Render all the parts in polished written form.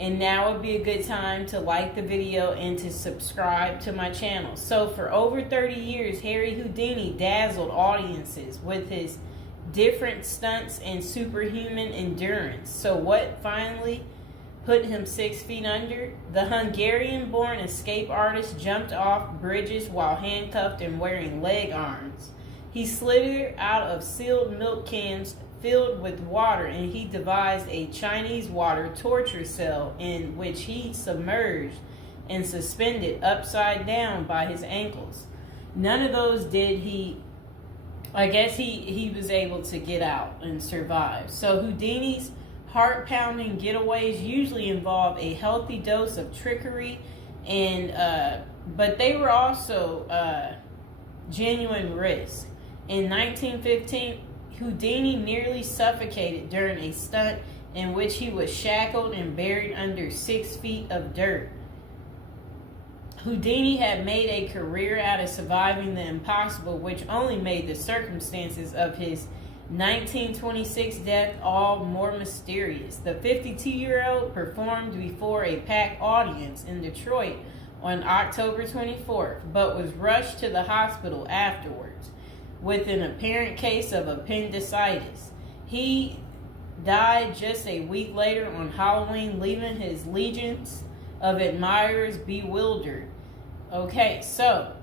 And now would be a good time to like the video and to subscribe to my channel. So for over 30 years, Harry Houdini dazzled audiences with his different stunts and superhuman endurance. So what finally put him 6 feet under? The Hungarian-born escape artist jumped off bridges while handcuffed and wearing leg irons. He slithered out of sealed milk cans filled with water, and he devised a Chinese water torture cell in which he submerged and suspended upside down by his ankles. None of those did he. I guess he was able to get out and survive. So Houdini's heart-pounding getaways usually involve a healthy dose of trickery, and but they were also genuine risk. In 1915, Houdini nearly suffocated during a stunt in which he was shackled and buried under 6 feet of dirt. Houdini had made a career out of surviving the impossible, which only made the circumstances of his 1926 death all more mysterious. The 52-year-old performed before a packed audience in Detroit on October 24th, but was rushed to the hospital afterwards with an apparent case of appendicitis. He died just a week later on Halloween, leaving his legions of admirers bewildered. Okay, so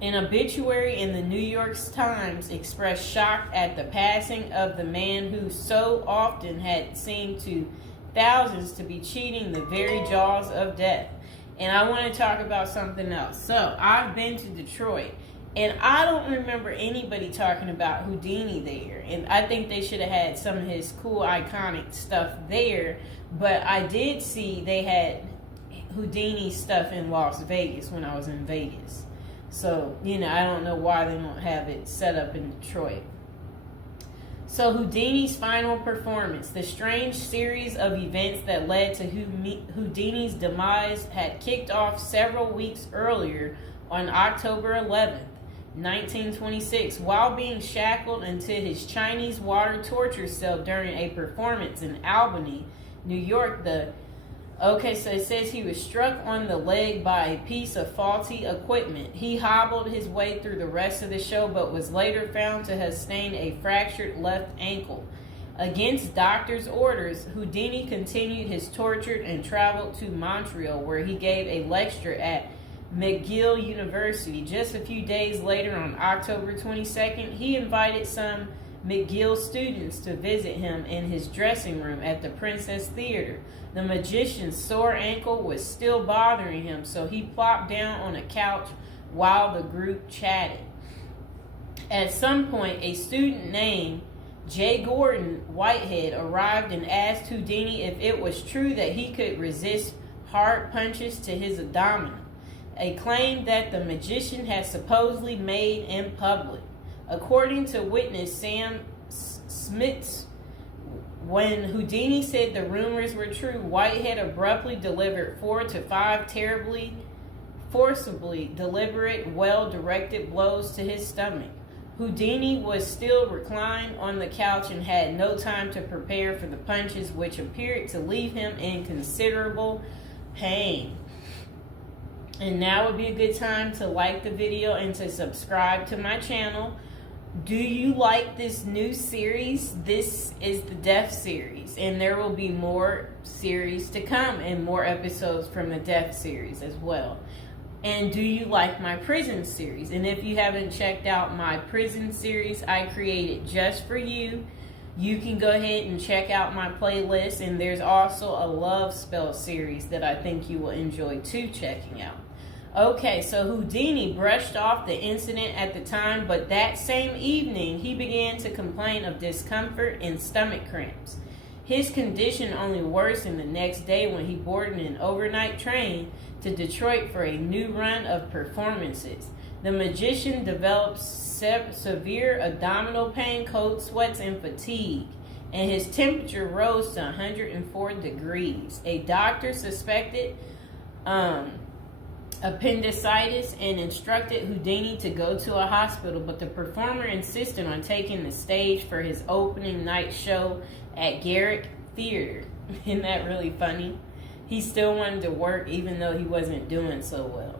an obituary in the New York Times expressed shock at the passing of the man who so often had seemed to thousands to be cheating the very jaws of death. And I want to talk about something else. So I've been to Detroit, and I don't remember anybody talking about Houdini there. And I think they should have had some of his cool, iconic stuff there. But I did see they had Houdini stuff in Las Vegas when I was in Vegas. So, I don't know why they don't have it set up in Detroit. So Houdini's final performance. The strange series of events that led to Houdini's demise had kicked off several weeks earlier on October 11th. 1926, while being shackled into his Chinese water torture cell during a performance in Albany, New York. So it says he was struck on the leg by a piece of faulty equipment. He hobbled his way through the rest of the show, but was later found to have sustained a fractured left ankle. Against doctors' orders, Houdini continued his torture and traveled to Montreal, where he gave a lecture at McGill University. Just a few days later, on October 22nd, he invited some McGill students to visit him in his dressing room at the Princess Theater. The magician's sore ankle was still bothering him, so he plopped down on a couch while the group chatted. At some point, a student named J. Gordon Whitehead arrived and asked Houdini if it was true that he could resist hard punches to his abdomen, a claim that the magician had supposedly made in public. According to witness Sam Smits, when Houdini said the rumors were true, Whitehead abruptly delivered 4 to 5 terribly, forcibly deliberate, well-directed blows to his stomach. Houdini was still reclined on the couch and had no time to prepare for the punches, which appeared to leave him in considerable pain. And now would be a good time to like the video and to subscribe to my channel. Do you like this new series? This is the Death series, and there will be more series to come and more episodes from the Death series as well. And do you like my prison series? And if you haven't checked out my prison series I created just for you, you can go ahead and check out my playlist. And there's also a love spell series that I think you will enjoy too checking out. Okay, so Houdini brushed off the incident at the time, but that same evening he began to complain of discomfort and stomach cramps. His condition only worsened the next day when he boarded an overnight train to Detroit for a new run of performances. The magician developed severe abdominal pain, cold sweats, and fatigue, and his temperature rose to 104 degrees. A doctor suspected appendicitis and instructed Houdini to go to a hospital, but the performer insisted on taking the stage for his opening night show at Garrick Theater. Isn't that really funny? He still wanted to work even though he wasn't doing so well.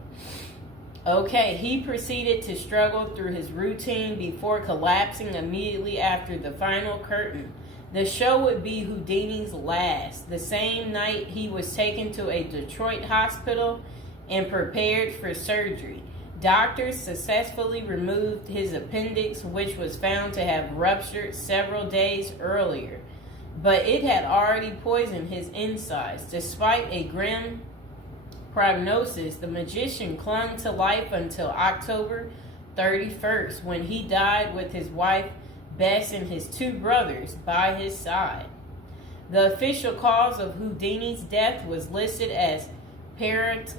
Okay, he proceeded to struggle through his routine before collapsing immediately after the final curtain. The show would be Houdini's last. The same night, he was taken to a Detroit hospital and prepared for surgery. Doctors successfully removed his appendix, which was found to have ruptured several days earlier, but it had already poisoned his insides. Despite a grim prognosis, the magician clung to life until October 31st, when he died with his wife Bess and his two brothers by his side. The official cause of Houdini's death was listed as peritonitis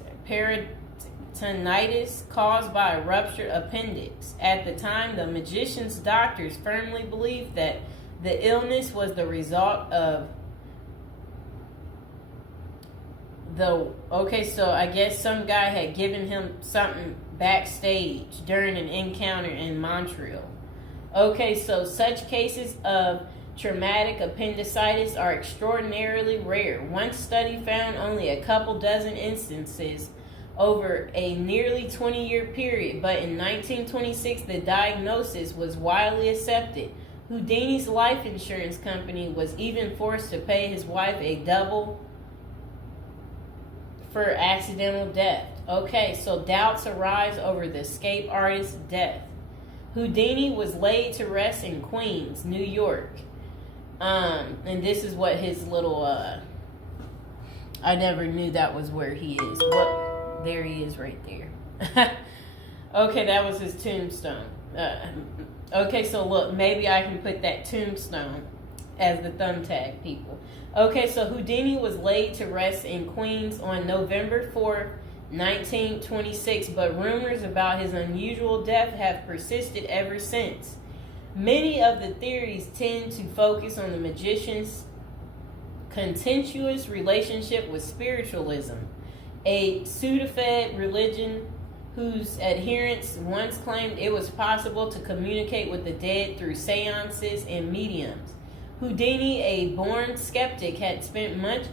caused by a ruptured appendix. At the time, the magician's doctors firmly believed that the illness was the result of so I guess some guy had given him something backstage during an encounter in Montreal. Okay, so such cases of traumatic appendicitis are extraordinarily rare. One study found only a couple dozen instances over a nearly 20-year period, but in 1926 the diagnosis was widely accepted. Houdini's life insurance company was even forced to pay his wife a double for accidental death. Okay, so doubts arise over the escape artist's death. Houdini was laid to rest in Queens, New York. And this is what his little, I never knew that was where he is. Well, there he is right there. Okay, that was his tombstone. Okay, so look, maybe I can put that tombstone as the thumbtack, people. Okay, so Houdini was laid to rest in Queens on November 4th, 1926, but rumors about his unusual death have persisted ever since. Many of the theories tend to focus on the magician's contentious relationship with spiritualism, a pseudo-fed religion whose adherents once claimed it was possible to communicate with the dead through seances and mediums. Houdini, a born skeptic, had spent much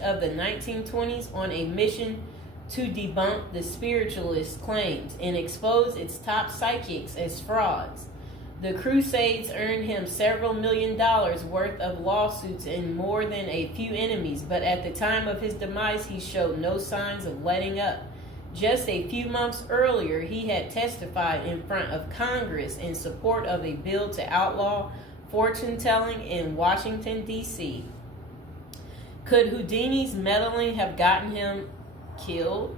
of the 1920s on a mission to debunk the spiritualist claims and expose its top psychics as frauds. The crusades earned him several $1 million worth of lawsuits and more than a few enemies, but at the time of his demise he showed no signs of letting up. Just a few months earlier, he had testified in front of Congress in support of a bill to outlaw fortune-telling in Washington, D.C. Could Houdini's meddling have gotten him killed?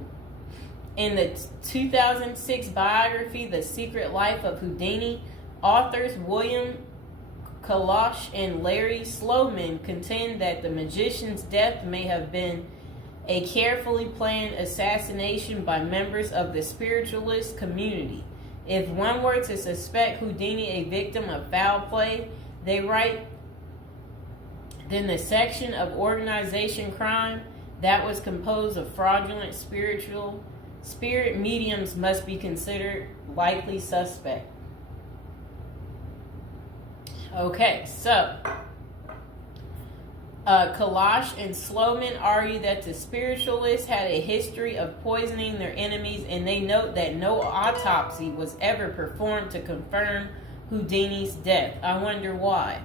In the 2006 biography, The Secret Life of Houdini, authors William Kalash and Larry Sloman contend that the magician's death may have been a carefully planned assassination by members of the spiritualist community. If one were to suspect Houdini a victim of foul play, they write, then the section of organization crime that was composed of fraudulent spirit mediums must be considered likely suspect. Okay, so Kalash and Sloman argue that the spiritualists had a history of poisoning their enemies, and they note that no autopsy was ever performed to confirm Houdini's death. I wonder why.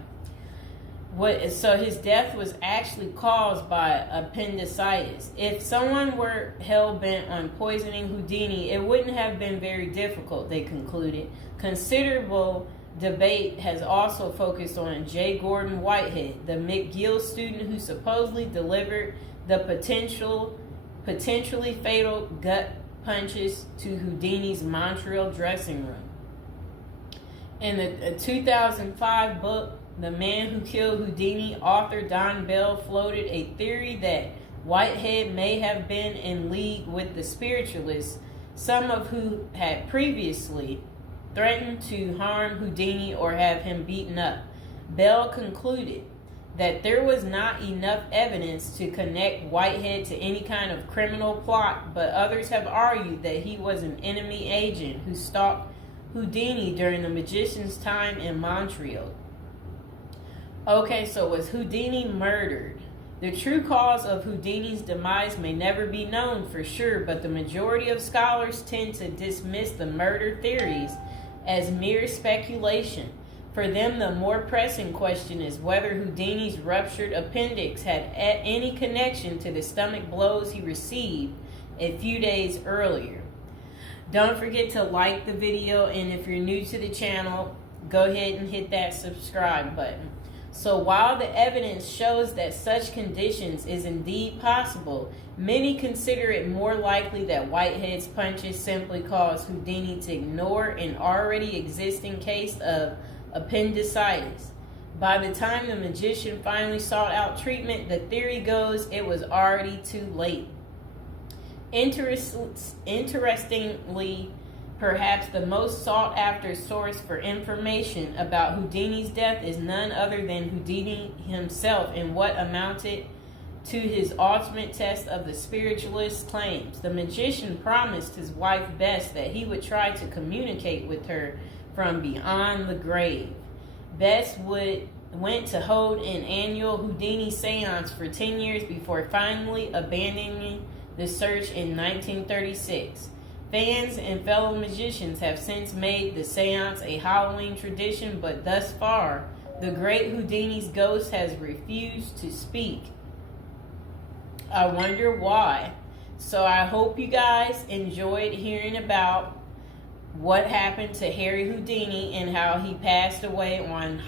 So his death was actually caused by appendicitis. If someone were hell-bent on poisoning Houdini, it wouldn't have been very difficult, they concluded. Considerable debate has also focused on J. Gordon Whitehead, the McGill student who supposedly delivered the potentially fatal gut punches to Houdini's Montreal dressing room. In the 2005 book, The Man Who Killed Houdini, author Don Bell floated a theory that Whitehead may have been in league with the spiritualists, some of who had previously threatened to harm Houdini or have him beaten up. Bell concluded that there was not enough evidence to connect Whitehead to any kind of criminal plot, but others have argued that he was an enemy agent who stalked Houdini during the magician's time in Montreal. Okay, so was Houdini murdered? The true cause of Houdini's demise may never be known for sure, but the majority of scholars tend to dismiss the murder theories as mere speculation. For them, the more pressing question is whether Houdini's ruptured appendix had any connection to the stomach blows he received a few days earlier. Don't forget to like the video, and if you're new to the channel, go ahead and hit that subscribe button. So while the evidence shows that such conditions is indeed possible, many consider it more likely that Whitehead's punches simply caused Houdini to ignore an already existing case of appendicitis. By the time the magician finally sought out treatment, the theory goes it was already too late. Interestingly, perhaps the most sought after source for information about Houdini's death is none other than Houdini himself in what amounted to his ultimate test of the spiritualist's claims. The magician promised his wife Bess that he would try to communicate with her from beyond the grave. Bess went to hold an annual Houdini seance for 10 years before finally abandoning the search in 1936. Fans and fellow magicians have since made the seance a Halloween tradition, but thus far, the great Houdini's ghost has refused to speak. I wonder why. So I hope you guys enjoyed hearing about what happened to Harry Houdini and how he passed away on